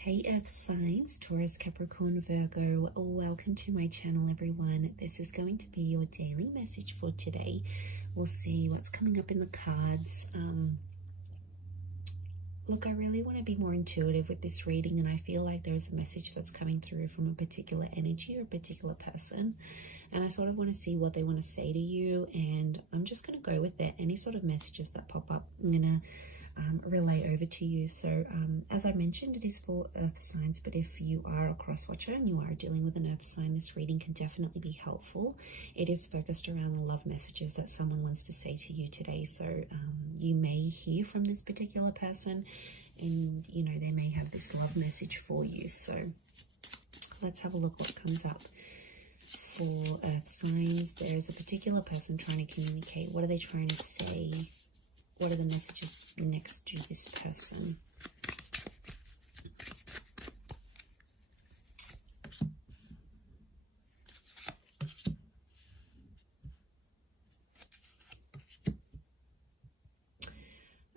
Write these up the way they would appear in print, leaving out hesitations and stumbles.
Hey Earth signs, Taurus, Capricorn, Virgo, welcome to my channel everyone. This is going to be your daily message for today. We'll see what's coming up in the cards. Look, I really want to be more intuitive with this reading, and I feel like there's a message that's coming through from a particular energy or a particular person, and I sort of want to see what they want to say to you, and I'm just going to go with it. Any sort of messages that pop up, I'm going to relay over to you. So as I mentioned, it is for earth signs, but if you are a cross watcher and you are dealing with an earth sign, this reading can definitely be helpful. It is focused around the love messages that someone wants to say to you today. So you may hear from this particular person, and you know, they may have this love message for you. So let's have a look what comes up for earth signs. There's a particular person trying to communicate. What are they trying to say? What are the messages next to this person?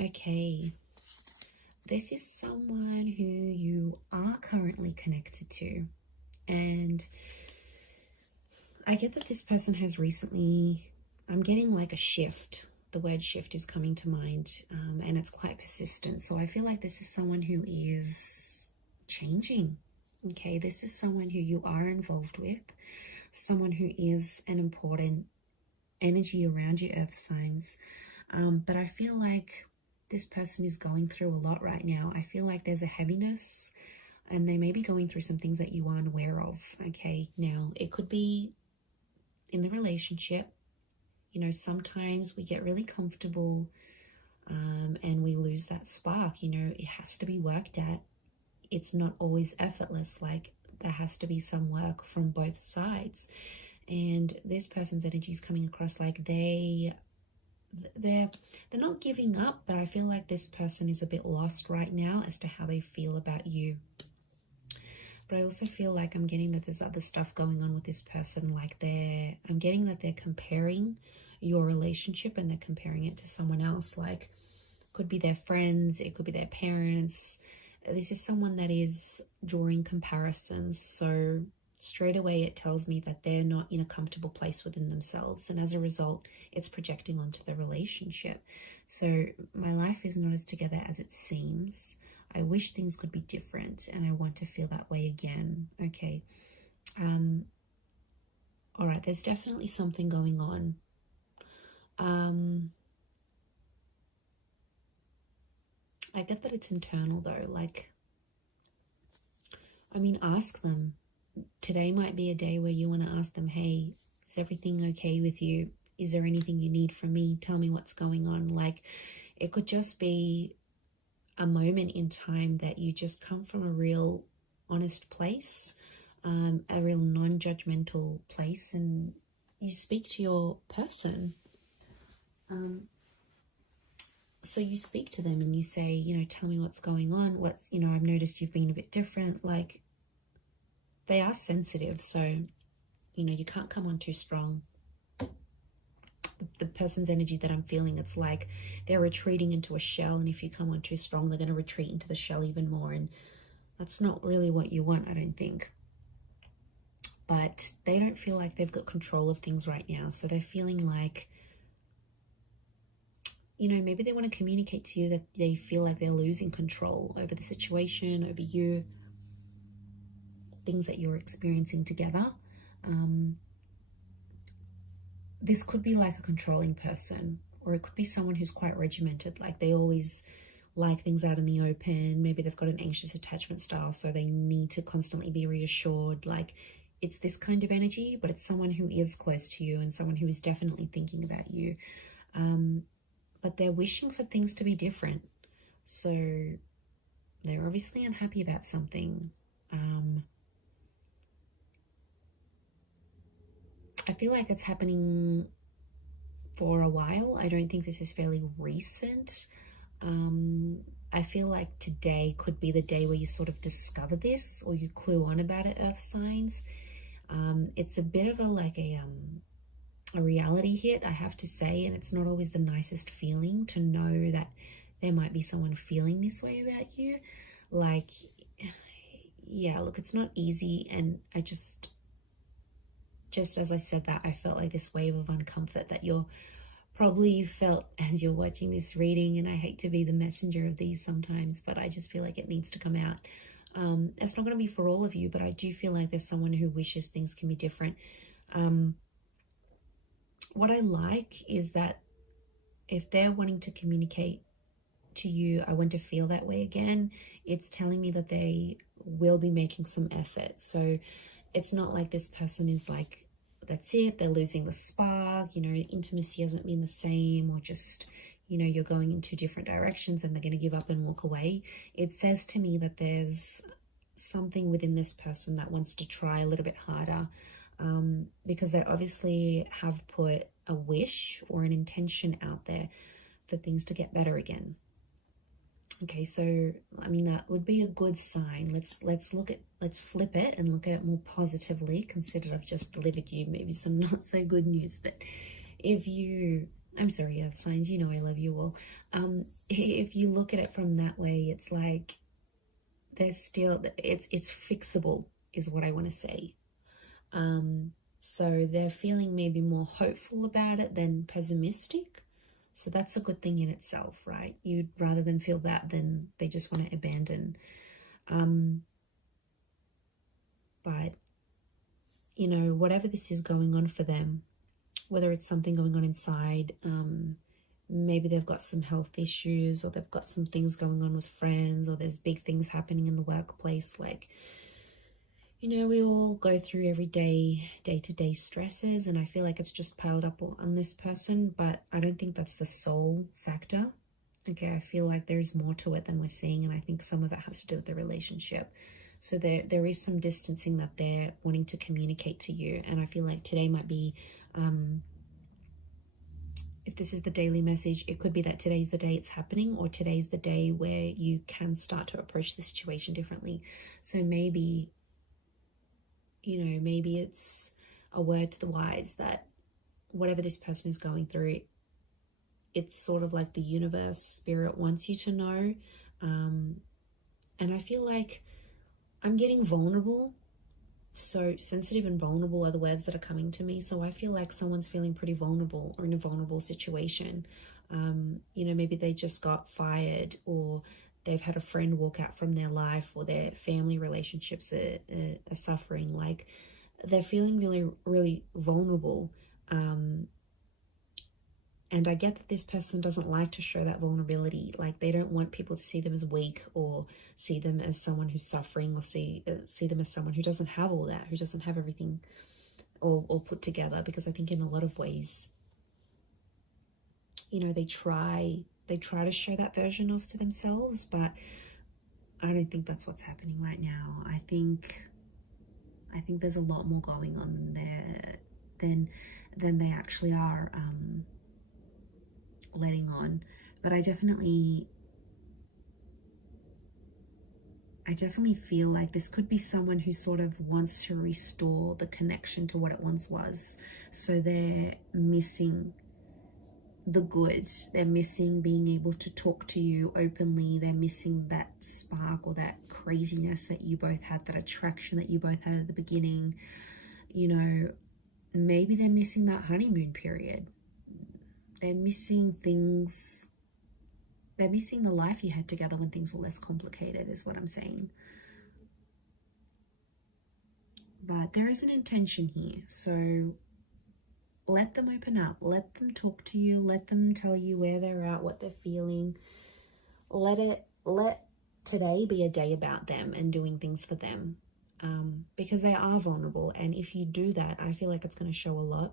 Okay, this is someone who you are currently connected to, and I get that this person has recently, I'm getting like a shift. The word shift is coming to mind, and it's quite persistent. So I feel like this is someone who is changing. Okay, this is someone who you are involved with, someone who is an important energy around you, earth signs. But I feel like this person is going through a lot right now. I feel like there's a heaviness, and they may be going through some things that you aren't aware of. Okay, now it could be in the relationship. You know, sometimes we get really comfortable and we lose that spark. You know, it has to be worked at. It's not always effortless. Like, there has to be some work from both sides. And this person's energy is coming across like they're not giving up, but I feel like this person is a bit lost right now as to how they feel about you. But I also feel like I'm getting that there's other stuff going on with this person. Like I'm getting that they're comparing your relationship, and they're comparing it to someone else. Like, could be their friends, it could be their parents. This is someone that is drawing comparisons. So straight away it tells me that they're not in a comfortable place within themselves, and as a result it's projecting onto the relationship. So my life is not as together as it seems. I wish things could be different, and I want to feel that way again. Okay, all right, there's definitely something going on. I get that it's internal though. Like, I mean, ask them. Today might be a day where you want to ask them, hey, is everything okay with you? Is there anything you need from me? Tell me what's going on. Like, it could just be a moment in time that you just come from a real honest place, a real non-judgmental place, and you speak to your person. So you speak to them and you say, you know, tell me what's going on. You know, I've noticed you've been a bit different. Like, they are sensitive, so, you know, you can't come on too strong. The person's energy that I'm feeling, it's like they're retreating into a shell, and if you come on too strong, they're going to retreat into the shell even more, and that's not really what you want, I don't think. But they don't feel like they've got control of things right now, so they're feeling like, you know, maybe they want to communicate to you that they feel like they're losing control over the situation, over you, things that you're experiencing together. This could be like a controlling person, or it could be someone who's quite regimented. Like, they always like things out in the open. Maybe they've got an anxious attachment style, so they need to constantly be reassured. Like, it's this kind of energy, but it's someone who is close to you and someone who is definitely thinking about you. But they're wishing for things to be different. So they're obviously unhappy about something. I feel like it's happening for a while. I don't think this is fairly recent. I feel like today could be the day where you sort of discover this, or you clue on about it, earth signs. It's a bit of a reality hit, I have to say, and it's not always the nicest feeling to know that there might be someone feeling this way about you. Like, yeah, look, it's not easy. And I just as I said that, I felt like this wave of uncomfort that you're probably felt as you're watching this reading. And I hate to be the messenger of these sometimes, but I just feel like it needs to come out. It's not going to be for all of you, but I do feel like there's someone who wishes things can be different. What I like is that if they're wanting to communicate to you, I want to feel that way again, it's telling me that they will be making some effort. So it's not like this person is like, that's it, they're losing the spark, you know, intimacy hasn't been the same, or just, you know, you're going in two different directions and they're going to give up and walk away. It says to me that there's something within this person that wants to try a little bit harder, because they obviously have put a wish or an intention out there for things to get better again. Okay, so I mean, that would be a good sign. Let's flip it and look at it more positively. Consider I've just delivered you maybe some not so good news, but if you, I'm sorry, earth signs, you know I love you all. If you look at it from that way, it's like there's still, it's fixable is what I want to say. So they're feeling maybe more hopeful about it than pessimistic. So that's a good thing in itself, right? You'd rather than feel that than they just want to abandon. But, you know, whatever this is going on for them, whether it's something going on inside, maybe they've got some health issues, or they've got some things going on with friends, or there's big things happening in the workplace. Like, you know, we all go through every day-to-day stresses, and I feel like it's just piled up on this person, but I don't think that's the sole factor. Okay, I feel like there's more to it than we're seeing, and I think some of it has to do with the relationship. So there is some distancing that they're wanting to communicate to you, and I feel like today might be, if this is the daily message, it could be that today's the day it's happening, or today's the day where you can start to approach the situation differently. So maybe, you know, maybe it's a word to the wise that whatever this person is going through, it's sort of like the universe, spirit wants you to know. And I feel like I'm getting vulnerable. So sensitive and vulnerable are the words that are coming to me. So I feel like someone's feeling pretty vulnerable or in a vulnerable situation. You know, maybe they just got fired, or they've had a friend walk out from their life, or their family relationships are suffering. Like, they're feeling really, really vulnerable. And I get that this person doesn't like to show that vulnerability. Like, they don't want people to see them as weak, or see them as someone who's suffering, or see them as someone who doesn't have all that, who doesn't have everything all put together. Because I think in a lot of ways, you know, they try to show that version of to themselves, but I don't think that's what's happening right now. I think there's a lot more going on than they actually are letting on. But I definitely feel like this could be someone who sort of wants to restore the connection to what it once was. So they're missing the good. They're missing being able to talk to you openly. They're missing that spark or that craziness that you both had, that attraction that you both had at the beginning. You know, maybe they're missing that honeymoon period. They're missing things. They're missing the life you had together when things were less complicated, is what I'm saying. But there is an intention here. So let them open up. Let them talk to you. Let them tell you where they're at, what they're feeling. Let today be a day about them and doing things for them. Because they are vulnerable. And if you do that, I feel like it's going to show a lot.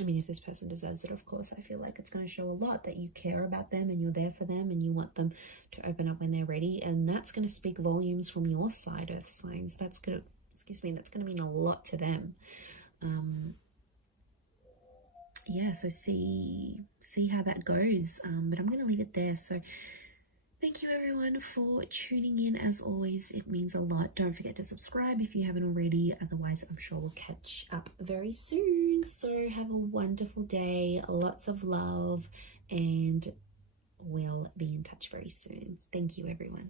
I mean, if this person deserves it, of course, I feel like it's going to show a lot that you care about them and you're there for them and you want them to open up when they're ready. And that's going to speak volumes from your side, earth signs. That's going to mean a lot to them. Yeah, so see how that goes. But I'm going to leave it there. So thank you everyone for tuning in. As always, it means a lot. Don't forget to subscribe if you haven't already. Otherwise, I'm sure we'll catch up very soon. So have a wonderful day. Lots of love. And we'll be in touch very soon. Thank you, everyone.